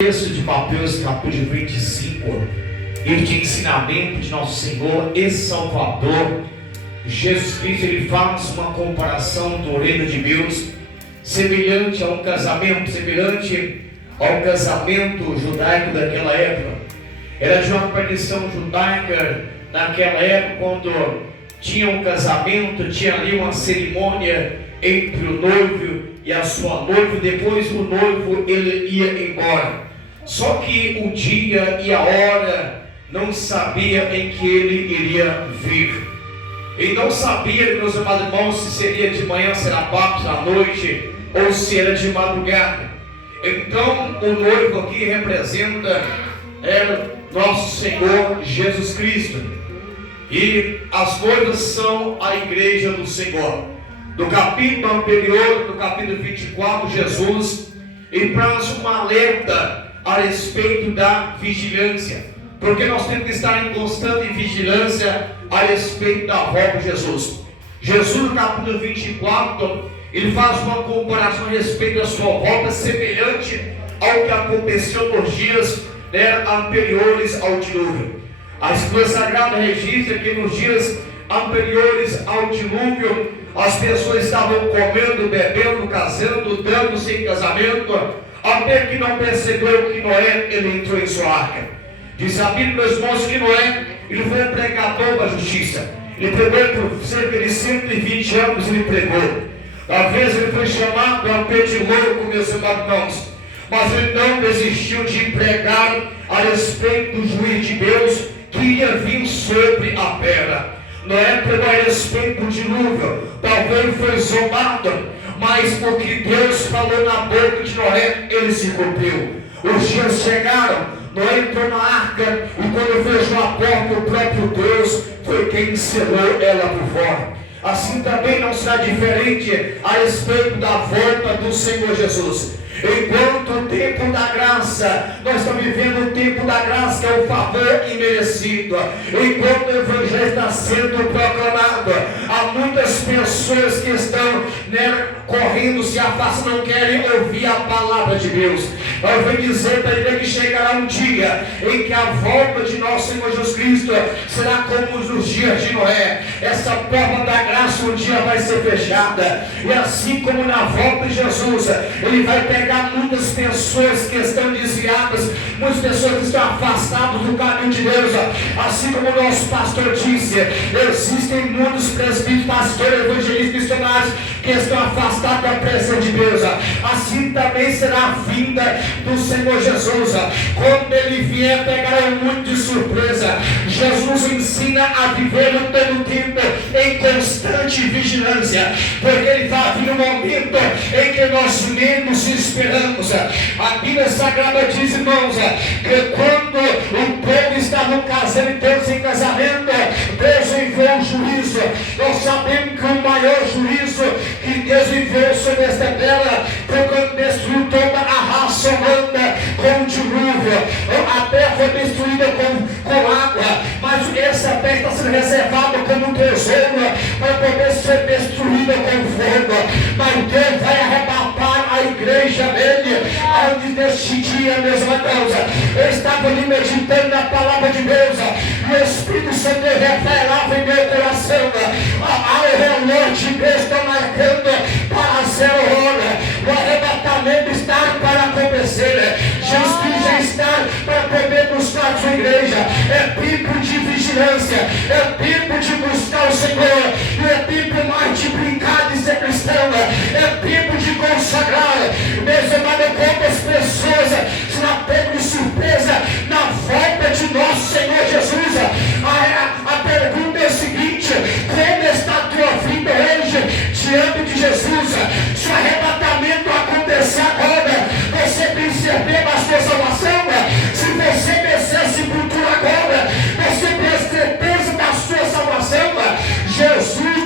Texto de Mateus capítulo 25, e de ensinamento de nosso Senhor e Salvador Jesus Cristo. Ele faz uma comparação do reino de Deus semelhante a um casamento, semelhante ao casamento judaico daquela época. Era de uma tradição judaica naquela época, quando tinha um casamento, tinha ali uma cerimônia entre o noivo e a sua noiva. Depois o noivo ele ia embora. Só que o dia e a hora não sabia em que ele iria vir. Ele não sabia, meus amados irmãos, se seria de manhã, se era tarde, à noite, ou se era de madrugada. Então o noivo aqui representa nosso Senhor Jesus Cristo, e as noivas são a igreja do Senhor. No capítulo anterior, no capítulo 24, Jesus ele traz um alerta a respeito da vigilância, porque nós temos que estar em constante vigilância a respeito da volta de Jesus. Jesus, no capítulo 24, ele faz uma comparação a respeito da sua volta, semelhante ao que aconteceu nos dias anteriores ao dilúvio. A Escritura Sagrada registra que nos dias anteriores ao dilúvio, as pessoas estavam comendo, bebendo, casando, dando-se em casamento, até que não percebeu que Noé ele entrou em sua arca. Diz a Bíblia, meus irmãos, que Noé ele foi um pregador da justiça. Ele pregou por cerca de 120 anos, ele pregou. Às vezes ele foi chamado a pé de louco, meus irmãos, mas ele não desistiu de pregar a respeito do juízo de Deus que ia vir sobre a terra. Noé pregou a respeito do dilúvio. Talvez foi zombado, mas o que Deus falou na boca de Noé, ele se cumpriu. Os dias chegaram, Noé entrou na arca, e quando fechou a porta, o próprio Deus foi quem selou ela por fora. Assim também não será diferente a respeito da volta do Senhor Jesus. Enquanto o tempo da graça, nós estamos vivendo o tempo da graça, que é o favor imerecido. Enquanto o Evangelho está sendo proclamado, há muitas pessoas que estão correndo, se afastando, não querem ouvir a palavra de Deus. Eu venho dizer para ele que chegará um dia em que a volta de nosso Senhor Jesus Cristo será como nos dias de Noé. Essa porta da graça um dia vai ser fechada, e assim como na volta de Jesus, ele vai pegar muitas pessoas que estão desviadas, muitas pessoas que estão afastadas do caminho de Deus. Assim como o nosso pastor disse, existem muitos presbíteros, pastores, evangelistas, missionários que estão afastados da presença de Deus. Assim também será a vinda do Senhor Jesus. Quando ele vier, pegará muito de surpresa. Jesus ensina a viver todo o tempo em constante vigilância, porque ele vai vir um momento em que nós menos esperamos. A Bíblia Sagrada diz, irmãos, que quando o povo estava casando e Deus em casamento, Deus enviou um juízo. Nós sabemos que o maior juízo que Deus enviou sobre esta terra foi quando destruiu toda a raça humana com o dilúvio. A terra foi destruída com água, mas essa terra está sendo reservada como um tesouro para poder ser destruída com fogo. Mas Deus vai arrebatar a igreja dele, onde neste dia, meus irmãos, eu estava ali meditando na palavra de Deus, e o Espírito Santo revelava em meu coração: o relógio de Deus está marcando para 0 hora, o arrebatamento está para acontecer, Jesus já está para poder buscar a sua igreja. É tempo de vigilância, é tempo de buscar o Senhor, e é tempo mais de brincar de ser cristão, é tempo de consagrar. Meus irmãos, quantas pessoas será pego de surpresa na volta de nosso Senhor Jesus? A pergunta é a seguinte: como está a tua vida hoje diante de Jesus? Se o arrebatamento acontecer agora, você tem certeza da sua salvação? Se você descer a sepultura agora, você tem certeza da sua salvação? Jesus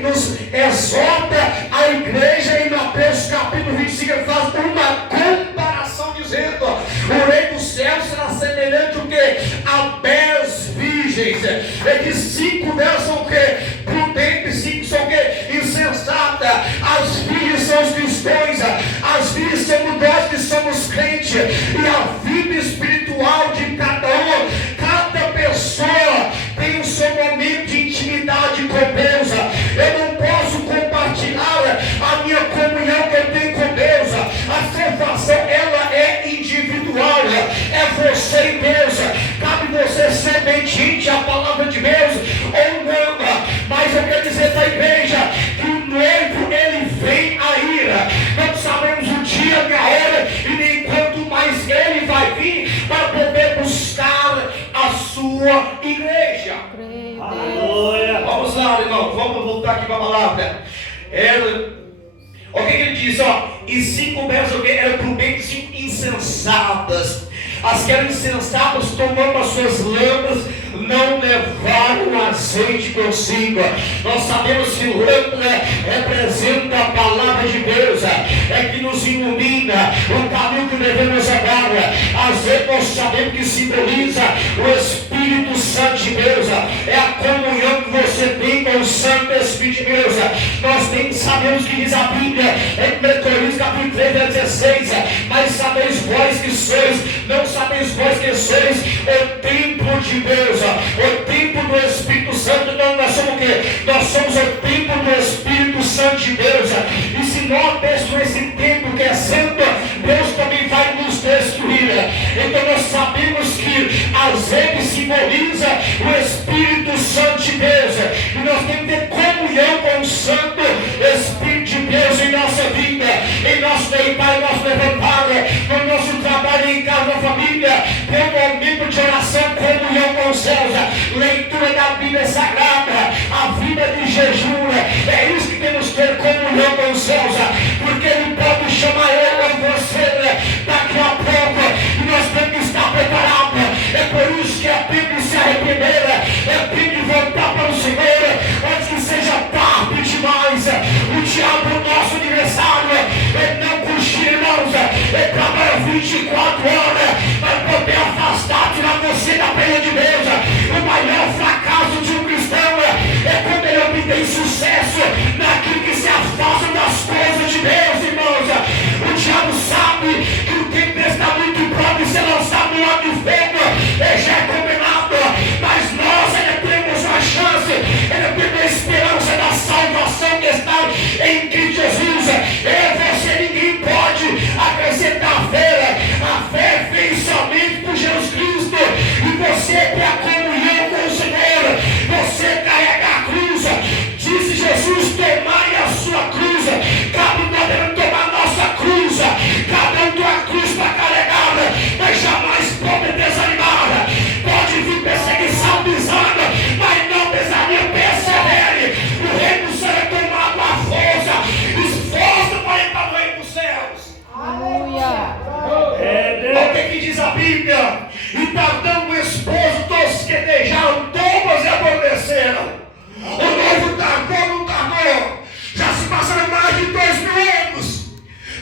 nos exorta a igreja em Mateus capítulo 25, faz uma comparação dizendo: o reino do céu será semelhante o quê? A 10 virgens, é que 5 delas são o quê? Prudentes, 5 são o quê? Insensata. As virgens são os cristãos, as virgens somos nós que somos crentes. mente e a vida espiritual de cada um. Cada pessoa tem o seu momento de intimidade com Deus. Eu não posso compartilhar a minha comunhão que eu tenho com Deus. A salvação, ela é individual, é você e Deus. Cabe você ser obediente à palavra de Deus ou não. Mas eu quero dizer para a igreja que o noivo, ele vem a ira. Não sabemos o dia nem a hora e nem quanto mais ele vai vir para poder buscar a sua igreja. Aleluia. Vamos lá, irmão, vamos voltar aqui para a palavra. O que ele diz? E 5 mulheres eram prudentes e insensatas. As que eram insensatas, tomando as suas lâmpadas, não levaram azeite consigo. Nós sabemos que lâmpada representa a palavra de Deus, é que nos ilumina o caminho que devemos andar. Azeite nós sabemos que simboliza o Espírito Santo de Deus, é a comunhão que você tem com o Santo Espírito de Deus. Nós sabemos que diz a Bíblia em 1 Coríntios capítulo 3, verso 16: mas sabeis vós que sois, não sabeis vós que sois o templo de Deus, o templo do Espírito Santo. Não, nós somos o quê? Nós somos o templo do Espírito Santo de Deus. E se nós destruirmos esse templo que é santo, Deus também vai nos destruir. Então nós sabemos que azeite simboliza o Espírito Santo de Deus, e nós temos que ter comunhão com o Santo Espírito de Deus em nossa vida, em nosso deitar, em nosso levantar, no nosso trabalho, em casa, na família. Ter um momento de oração, comunhão com os céus, leitura da Bíblia Sagrada, a vida de jejum. É isso que temos que ter, comunhão com os céus, porque Ele pode chamar eu e você daqui a pouco, e nós temos que estar preparados. É por isso que é tempo de se arrepender, é tempo de voltar para o Senhor antes que seja tarde demais. O diabo, nosso adversário, ele não cochila, irmãos, ele trabalha 24 horas para poder afastar, tirar você da presença de Deus. O maior fracasso de um cristão é quando ele obtém sucesso naquilo que se afasta das coisas de Deus, irmãos. O diabo sabe que o tempo está muito próximo de ser lançado no lado do fogo, ele já é condenado, mas nós ainda temos uma chance, ainda temos a esperança da salvação que está em Cristo Jesus. Você, ninguém pode acrescentar a fé vem somente por Jesus Cristo, e você tem a comunhão com o Senhor, você carrega a cruz. Disse Jesus: tomai a sua cruz. Cada um devemos tomar a nossa cruz, cada um tem a cruz para carregar, mas jamais pode desanimar. Pode vir perseguição pisando, mas não desanime, persevere. O reino do céu é tomado à força. Esforça para ir para o reino dos céus. Aleluia. Olha o que diz a Bíblia: e tardando o esposo, todos que deixaram todas e adormeceram. O noivo tardou, não tardou. Já se passaram mais de 2000 anos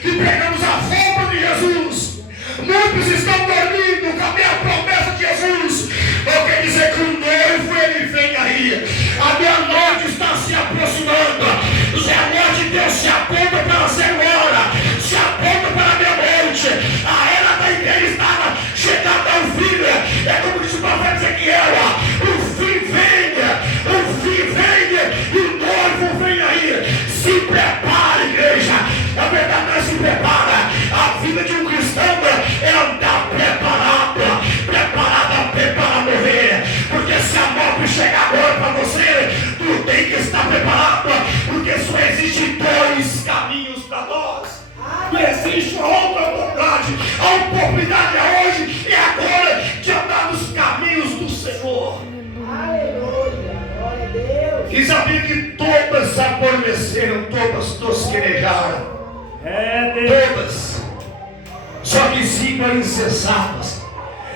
que pregamos a forma de Jesus. Muitos estão dormindo. Cadê a promessa de Jesus? Eu quero dizer que o noivo, ele vem aí. A meia-noite está se aproximando. O relógio de Deus se aponta para a 0 hora, se aponta para a meia-noite. A era da igreja estava chegando ao fim. É como disse o profeta Ezequiel: o fim vem, e o noivo vem aí. Se prepara, igreja. A verdade não é se prepara. A vida de um cristão é andar preparada para morrer. Porque se a morte chegar agora para você, tu tem que estar preparado, porque só existe 2 caminhos para nós. Não existe outra oportunidade. A oportunidade é hoje e agora de andar nos caminhos do Senhor. Aleluia. Glória a Deus. E sabia que todas adormeceram, todas tosquenejaram. Todas. Só que 5 eram insensatas.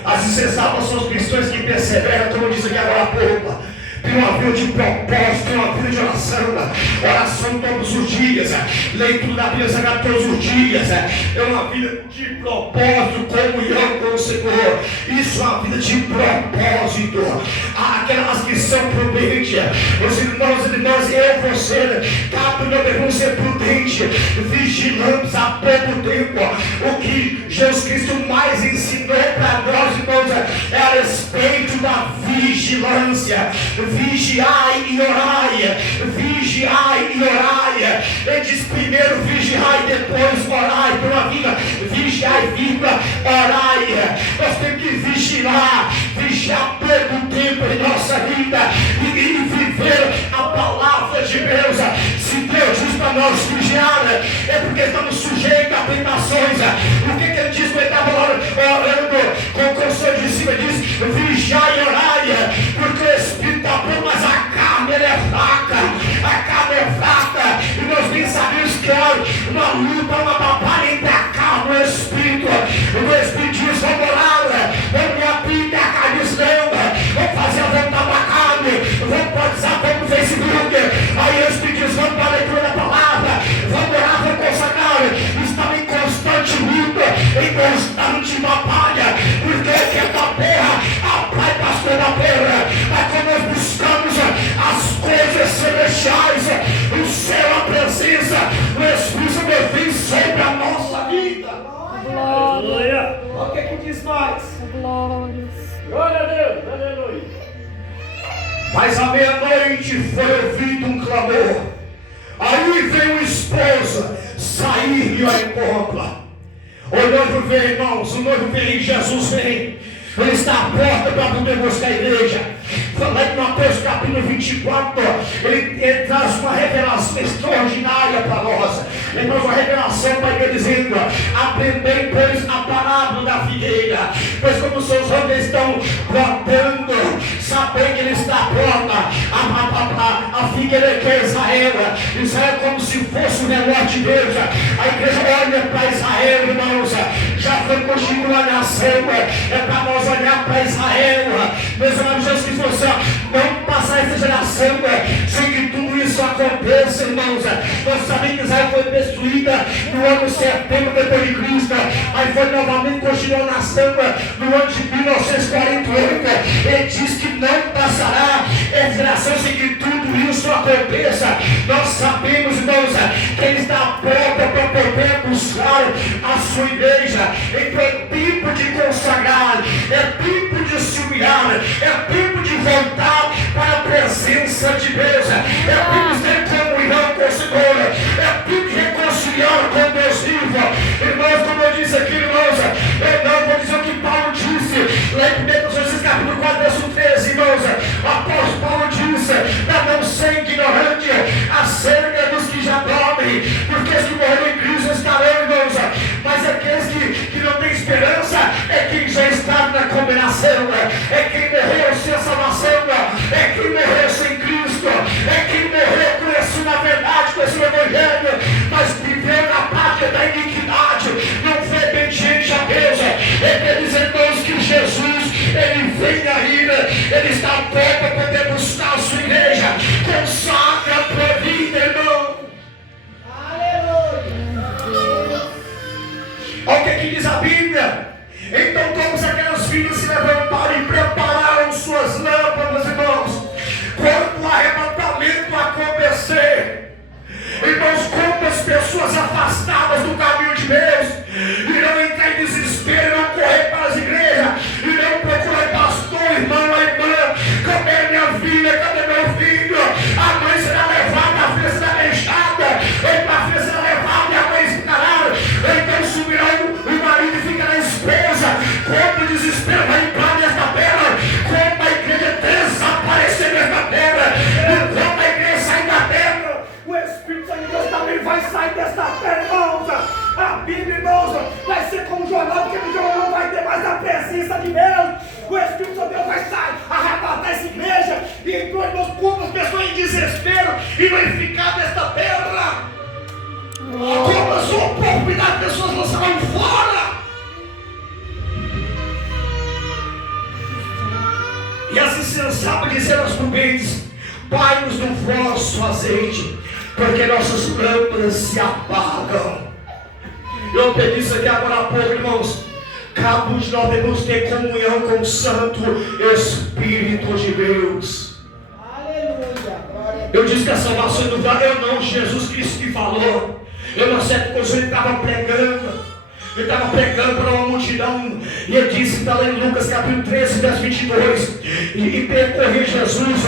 As insensatas são os cristãos que perseveram, como eu disse aqui agora há pouco. Tem uma vida de propósito, tem uma vida de oração. Oração todos os dias. Leitura da Bíblia Sagrada todos os dias. É uma vida de propósito, comunhão com o Senhor. Isso é uma vida de propósito. Aquelas que são prudentes, os irmãos e irmãs, eu, você, cada meu devemos ser prudente, vigilantes a todo tempo. O que Jesus Cristo mais ensinou para nós, irmãos, é a respeito da vigilância. Vigiai e orai. Vigiai e orai. Ele diz primeiro vigiai, depois orai. Por uma vida, vigiai, vírgula, orai. Nós temos que vigiar todo o tempo em nossa vida e viver a palavra de Deus. Se Deus diz para nós vigiar, é porque estamos sujeitos a tentações. O que ele diz quando ele estava orando com o seu discípulo? Ele diz vigiai e orai, porque o Espírito está bom, mas a carne é fraca. A carne é fraca e nós bem sabemos que é uma luta, uma batalha entre a carne e o Espírito. O Espírito diz vamos orar, vamos me abrir a carne diz não, vamos fazer a vontade da carne, vamos batizar, vamos no Facebook. Aí o Espírito diz vamos para a leitura da palavra, vamos orar, vamos consagrar. Estamos em constante luta, em constante batalha, porque que é da terra, a pai pastor da terra. Mas quando nós buscamos as coisas celestiais, o céu, a presença, o Espírito Santo vem sobre a nossa vida. Glória. O que diz mais? Glórias. Glória a Deus, aleluia. Mas à meia-noite foi ouvido um clamor. Aí veio a esposa sair-lhe ao encontro. O noivo vem, irmãos, o noivo vem, Jesus vem. Ele está à porta para poder buscar a igreja. Lá em Mateus capítulo 24, ele traz uma revelação extraordinária para nós. Ele traz uma revelação para ele dizendo: aprendei, pois, a parábola da figueira. Pois como os seus ramos estão brotando, sabem que ele está à porta. A figueira que é Israel. Israel é como se fosse o relógio de Deus. A igreja olha para Israel, irmãos. Já foi constituída a nação. É para nós olhar para Israel. Meus irmãos, Jesus Cristo falou: não passar essa geração sem que tudo isso aconteça, irmãos. Nós sabemos que Israel foi destruída no ano 70 depois de Cristo. Aí foi novamente constituída a nação no ano de 1948. Ele diz que não passará essa geração sem que tudo isso aconteça. Nós sabemos, irmãos, que ele está à porta para poder buscar a sua igreja. Então é tempo de consagrar, é tempo de se humilhar, é tempo de voltar para a presença de Deus, é tempo de ter comunhão com o Senhor, é tempo de reconciliar com Deus vivo. Irmãos, como eu disse aqui, irmãos, eu não vou dizer o que Paulo disse lá em 1 Tessalonicenses capítulo 4, verso 13, irmãos. O apóstolo Paulo disse para não ser ignorante acerca dos que já dormem, porque os que morreram em Cristo estarão, irmãos. Mas aqueles que não têm esperança é quem já está na condenação, é quem morreu sem a salvação, é quem morreu sem Cristo, é quem morreu conhecendo a verdade, conhecendo o Evangelho, mas viveu na prática da iniquidade, não foi obediente a Deus. Ele diz, irmãos, que Jesus, ele vem ainda, ele está à porta para poder buscar a sua igreja. Consagra a tua vida, irmão. Olha o que diz a Bíblia. Então todas aquelas filhas se levantaram e prepararam suas lâmpadas, irmãos. Quando o arrebatamento acontecer, irmãos, quantas pessoas afastadas do caminho de Deus irão entrar em desespero, irão correr para as igrejas, irão procurar pastor, irmão, a irmã. Cadê minha filha? Cadê meu filho? A mãe será levada, a filha será deixada, a filha será levada e a mãe ficará. Então subirá o marido e fica na esposa. Quando o desespero vai entrar nesta terra, quando a igreja desaparecer nesta terra, e quando a igreja sair da terra, o Espírito Santo de Deus também vai sair desta terra, irmãos. A Bíblia, irmãos, vai ser como jornal, porque no jornal não vai ter mais a presença de Deus. O Espírito Santo de Deus vai sair, arrebatar essa igreja, e então, irmãos, como as pessoas em desespero e vai ficar nesta terra. Como a sua oportunidade, pessoas lançarão fora. insensado dizer aos prudentes: pai-nos do vosso azeite, porque nossas lâmpadas se apagam. Eu pedi isso aqui agora há pouco, irmãos. Cada um de nós devemos ter comunhão com o Santo Espírito de Deus. Eu disse que a salvação do lugar, eu não, Jesus Cristo que falou. Eu não sei porque ele estava pregando. Ele estava pregando para uma multidão. E ele disse, está lá em Lucas capítulo 13, verso 22. E percorreu Jesus,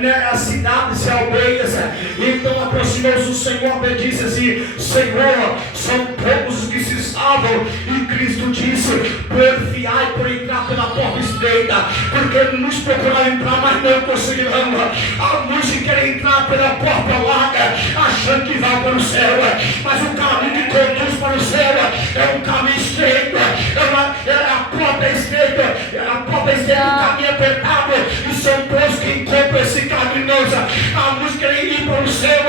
né, as cidades e aldeias. Então aproximou-se o Senhor e disse assim: Senhor, são poucos os que se salvam. E Cristo disse: porfiai por entrar pela porta estreita, porque muitos procuraram entrar, mas não conseguirão. Há muitos que querem entrar pela porta larga, achando que vai para o céu, mas o caminho que conduz para o céu é um caminho estreito, a porta estreita, o caminho apertado, e são todos que encontram esse caminho. Há muitos que querem ir para o céu,